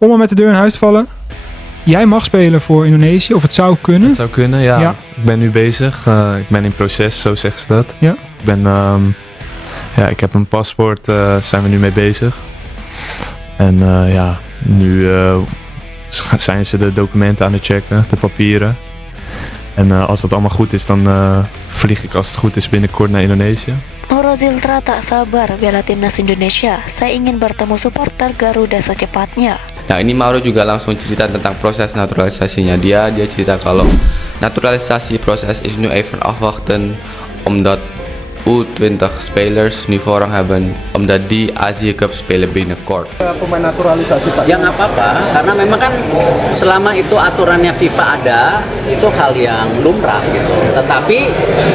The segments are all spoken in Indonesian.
Om maar met de deur in huis te vallen. Jij mag spelen voor Indonesië, of het zou kunnen. Het zou kunnen, ja. Ja. Ik ben nu bezig. Ik ben in proces, zo zeggen ze dat. Ja. Ik ben, ik heb een paspoort, zijn we nu mee bezig. En nu zijn ze de documenten aan het checken, de papieren. En als dat allemaal goed is, dan vlieg ik als het goed is binnenkort naar Indonesië. Mauro Ziltra tak sabar bela timnas Indonesia. Saya ingin bertemu supporter Garuda secepatnya. Nah, ini Mauro juga langsung cerita tentang proses naturalisasinya. Dia cerita kalau naturalisasi proses is nu even afwachten omdat U20 spelers nu voorrang hebben omdat die Azië Cup spelen binnenkort. Pemain naturalisasi Pak? Ya nggak apa-apa, karena memang kan selama itu aturannya FIFA ada, itu hal yang lumrah gitu. Tetapi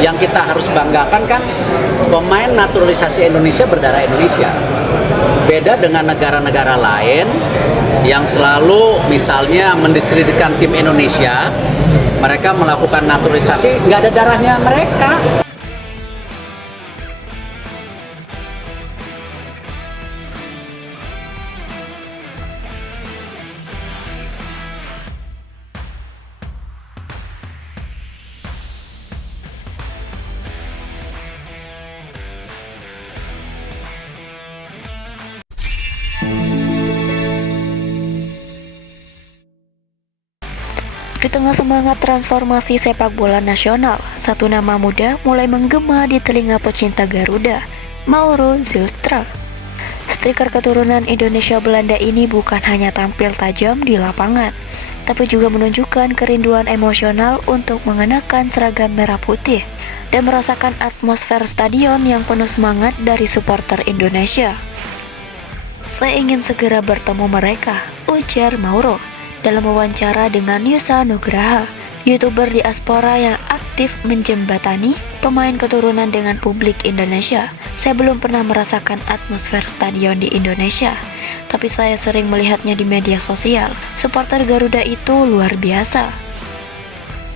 yang kita harus banggakan kan pemain naturalisasi Indonesia berdarah Indonesia. Beda dengan negara-negara lain yang selalu misalnya mendiskreditkan tim Indonesia, mereka melakukan naturalisasi nggak ada darahnya mereka. Di tengah semangat transformasi sepak bola nasional, satu nama muda mulai menggema di telinga pecinta Garuda, Mauro Ziltra. Striker keturunan Indonesia Belanda ini bukan hanya tampil tajam di lapangan, tapi juga menunjukkan kerinduan emosional untuk mengenakan seragam merah putih dan merasakan atmosfer stadion yang penuh semangat dari supporter Indonesia. Saya ingin segera bertemu mereka, ujar Mauro dalam wawancara dengan Yusa Nugraha, YouTuber diaspora yang aktif menjembatani pemain keturunan dengan publik Indonesia. Saya belum pernah merasakan atmosfer stadion di Indonesia, tapi saya sering melihatnya di media sosial. Supporter Garuda itu luar biasa.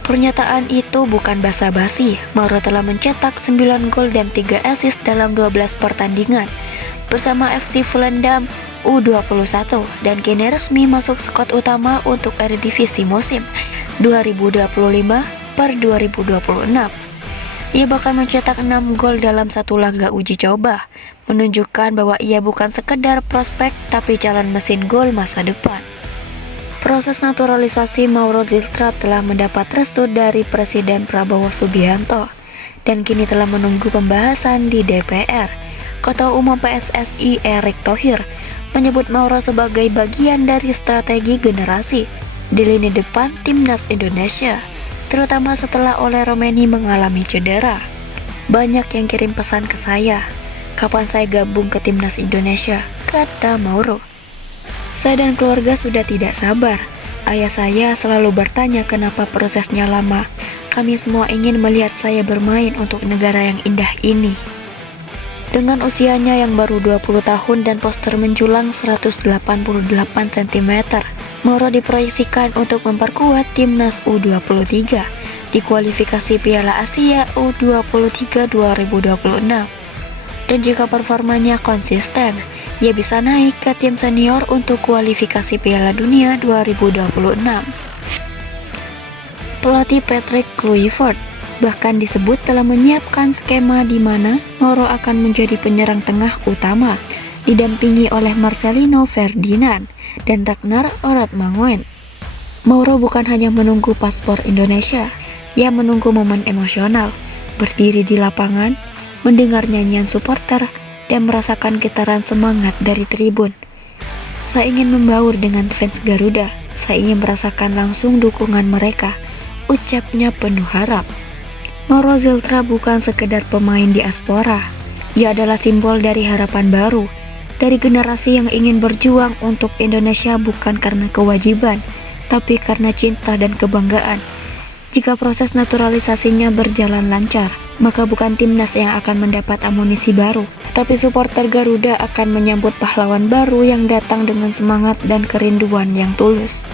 Pernyataan itu bukan basa-basi. Mauro telah mencetak 9 gol dan 3 assist dalam 12 pertandingan bersama FC Volendam U21 dan kini resmi masuk skuad utama untuk Eredivisie musim 2025 per 2026. Ia bahkan mencetak 6 gol dalam satu laga uji coba, menunjukkan bahwa ia bukan sekedar prospek tapi calon mesin gol masa depan. Proses naturalisasi Mauro Ziltra telah mendapat restu dari Presiden Prabowo Subianto dan kini telah menunggu pembahasan di DPR. Ketua Umum PSSI Erick Thohir menyebut Mauro sebagai bagian dari strategi generasi di lini depan timnas Indonesia, terutama setelah Ole Romeni mengalami cedera. Banyak yang kirim pesan ke saya, kapan saya gabung ke timnas Indonesia, kata Mauro. Saya dan keluarga sudah tidak sabar. Ayah saya selalu bertanya kenapa prosesnya lama. Kami semua ingin melihat saya bermain untuk negara yang indah ini. Dengan usianya yang baru 20 tahun dan postur menjulang 188 cm, Mauro diproyeksikan untuk memperkuat timnas U23 di kualifikasi Piala Asia U23 2026. Dan jika performanya konsisten, ia bisa naik ke tim senior untuk kualifikasi Piala Dunia 2026. Pelatih Patrick Kluivert bahkan disebut telah menyiapkan skema di mana Mauro akan menjadi penyerang tengah utama, didampingi oleh Marcelino Ferdinand dan Ragnar Oratmangoen. Mauro bukan hanya menunggu paspor Indonesia, ia menunggu momen emosional, berdiri di lapangan, mendengar nyanyian supporter, dan merasakan getaran semangat dari tribun. Saya ingin membaur dengan fans Garuda, saya ingin merasakan langsung dukungan mereka, ucapnya penuh harap. Mauro Ziltra bukan sekedar pemain diaspora, ia adalah simbol dari harapan baru, dari generasi yang ingin berjuang untuk Indonesia bukan karena kewajiban, tapi karena cinta dan kebanggaan. Jika proses naturalisasinya berjalan lancar, maka bukan timnas yang akan mendapat amunisi baru, tapi supporter Garuda akan menyambut pahlawan baru yang datang dengan semangat dan kerinduan yang tulus.